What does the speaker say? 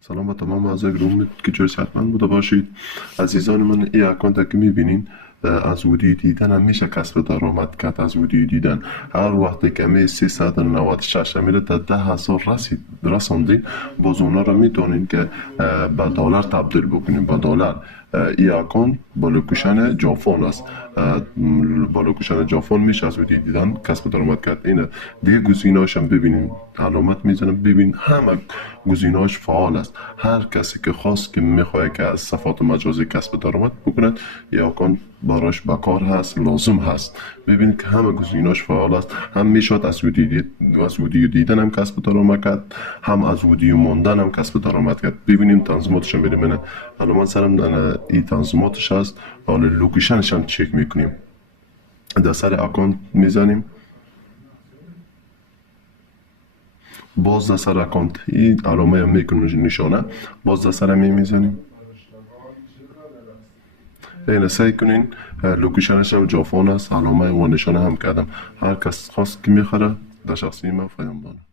سلام و تمام اعضای گروه که جای صحتمند بوده باشید. عزیزان من، این اکانت که میبینین از ویدیو دیدن هم میشه کسب درآمد کرد. از ویدیو دیدن هر وقتی که می 396 میره تا 10,000 رساندین، باز اونا رو میتونین که به دلار تبدیل بکنین. به دلار این اکانت با لوکیشن ژاپن است. با لوکیشن ژاپن میشه از ویدیو دیدن کسب درآمد کرد. اینه دیگه گزینه‌هاش هم ببینین، علامت میزنم ببین همه گزینه‌هاش فعال است. هر کسی که خواست که میخواد که از صفحات مجازی کسب درآمد بکند، یا اکانت براش بکار هست، لازم هست. ببینید که همه گزینه‌هاش فعال است. هم میشد از ویدیو دیدن هم کسب درآمد کرد، هم از ویدیو ماندن هم کسب درآمد کرد. ببینیم تنظیماتش رو ببینیم. علامت سرم این تنظیماتش هست. حالا لوکیشنش هم چک میکنیم. در سر اکانت میزنیم، باز در سر اکانت این علامه هم میکنیم نشانه، باز در سر میزنیم. این سعی کنین لوکیشنش هم ژاپن است، علامه و نشانه هم کردم. هر کس خواست که میخره در شخصی من پیام دادم.